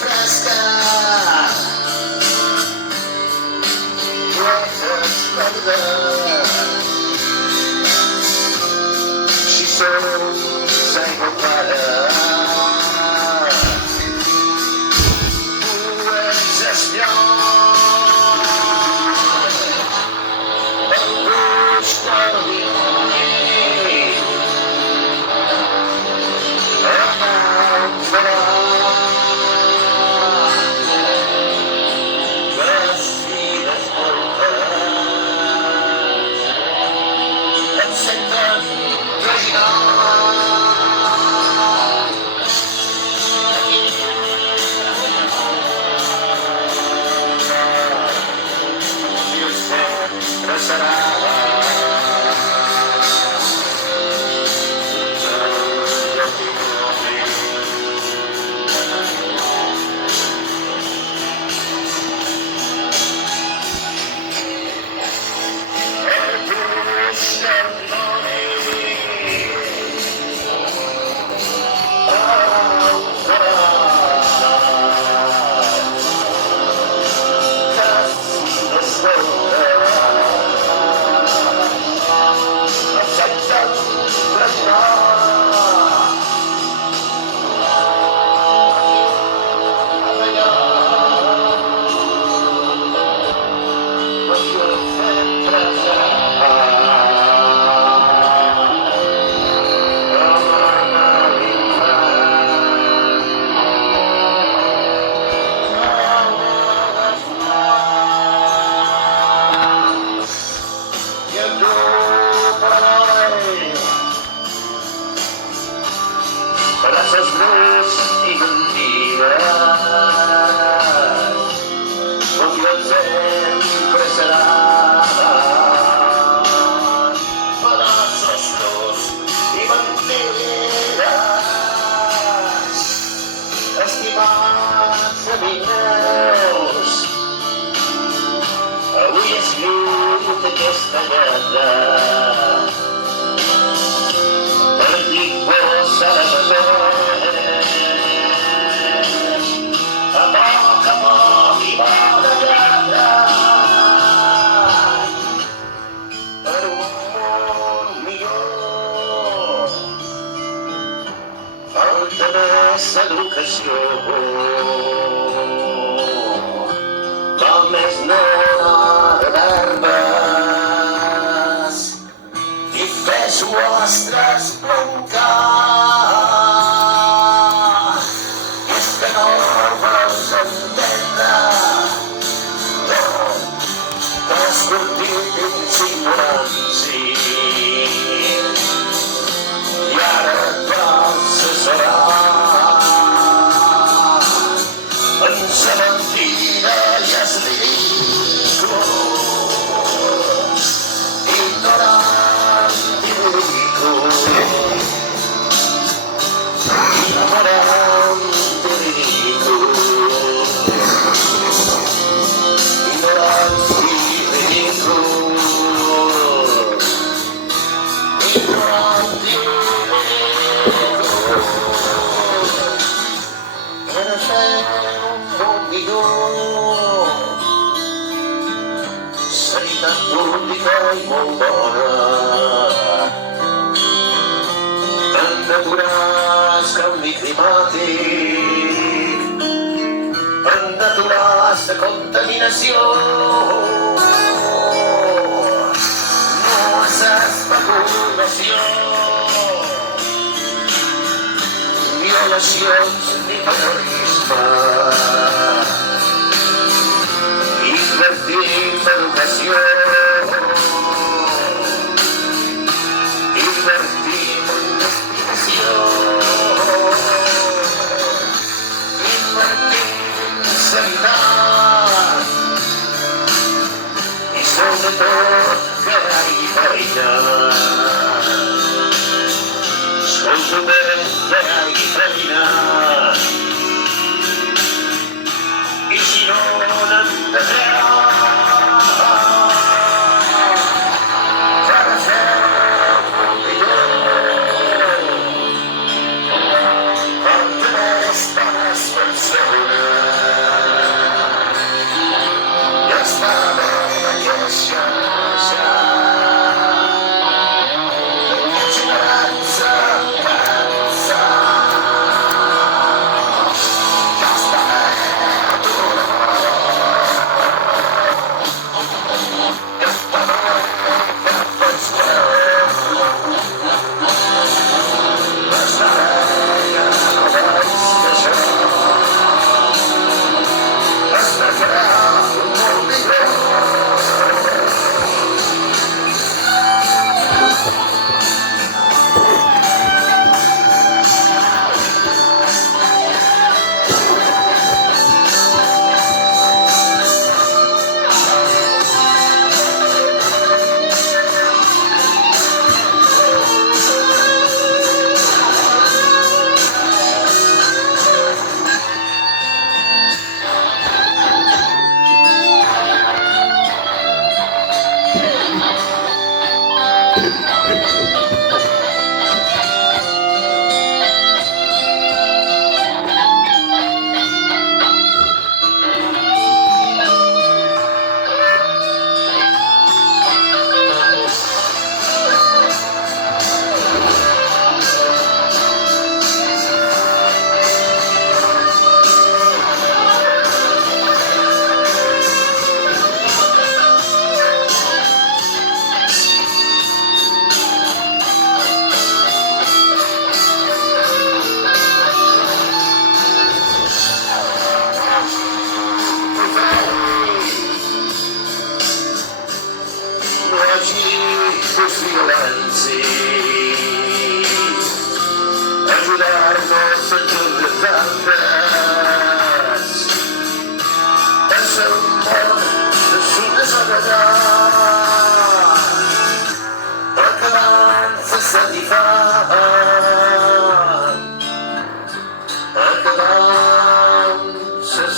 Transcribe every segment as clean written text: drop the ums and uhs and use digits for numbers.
fresca. She said, sang a fire. Gracias luz y mentiras, con Dios siempre será. Gracias luz y mentiras, estimados amigos, avui és lluny d'aquesta guerra. Falta més educació, val més no d'herbes i fes vostres blancar. És que no vols entendre, no, t'has sortit d'insignorància i ara et vols assessorar en sa mentida i és ridícul, ignorant i ridícul, ignorant i ridícul, ignorant i ridícul, ignorant i sanitat pública i molt bona, en aturar el canvi climàtic, en aturar la contaminació, no és especulació, violacions ni terrorisme. Invertir en educació, invertir en investigació, invertir en sanitat i sobretot que hi hagi feina. Sobretot que hi hagi feina. I si no n'entendrà, s'ha de fer molt millor. Perquè més dones per segona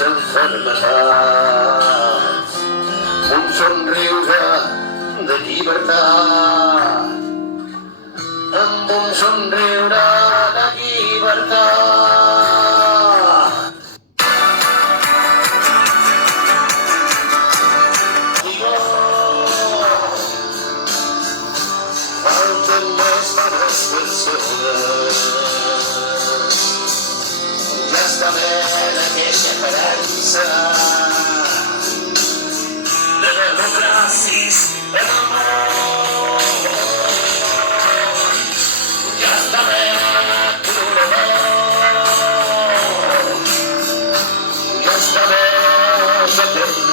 enfermedats, un somriure de llibertat, amb un somriure de llibertat. Falten més de les persones, ja està bé d'aquesta esperança de democràcies en el món. Ja està bé d'amor, ja està bé de perdó,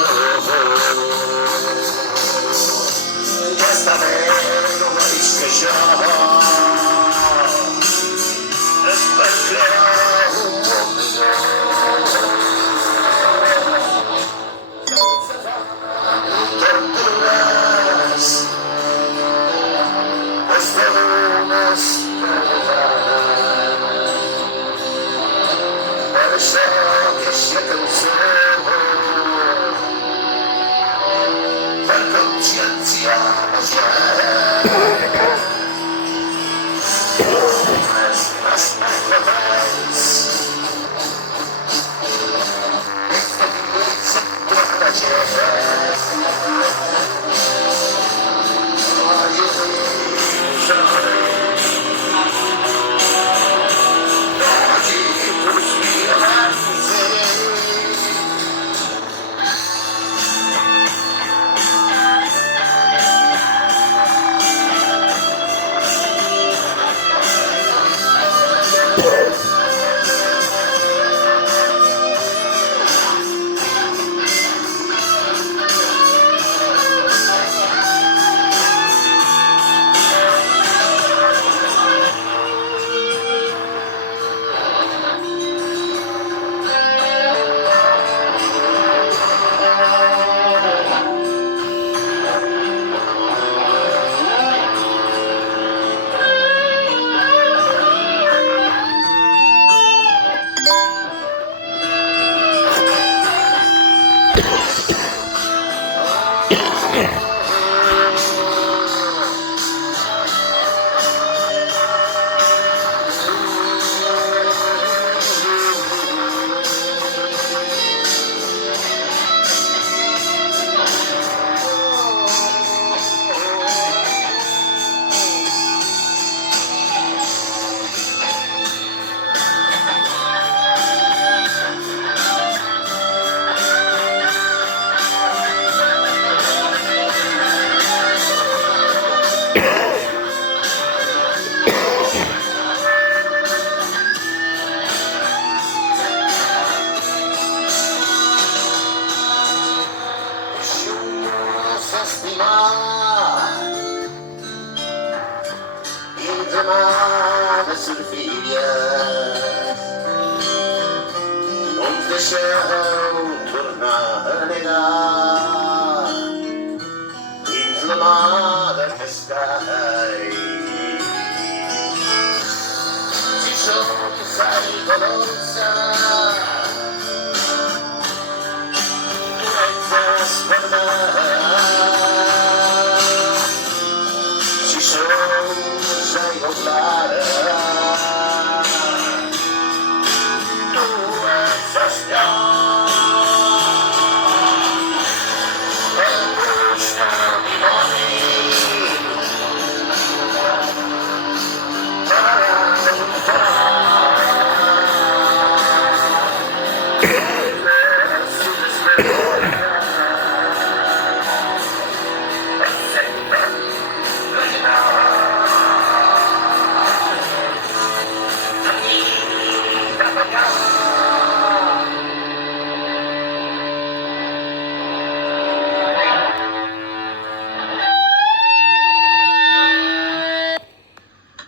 ja està bé només que això és per crear un món millor. Torturades, les dones perdonades, per això aquesta cançó, per conscienciar les guerres, les metropolis, la gent, de ser filles, no ens deixeu tornar a negar dins la mà d'aquest call. Si som aigua dolça, tu ets esquardat. Si som aigua clara, tu ets esclar.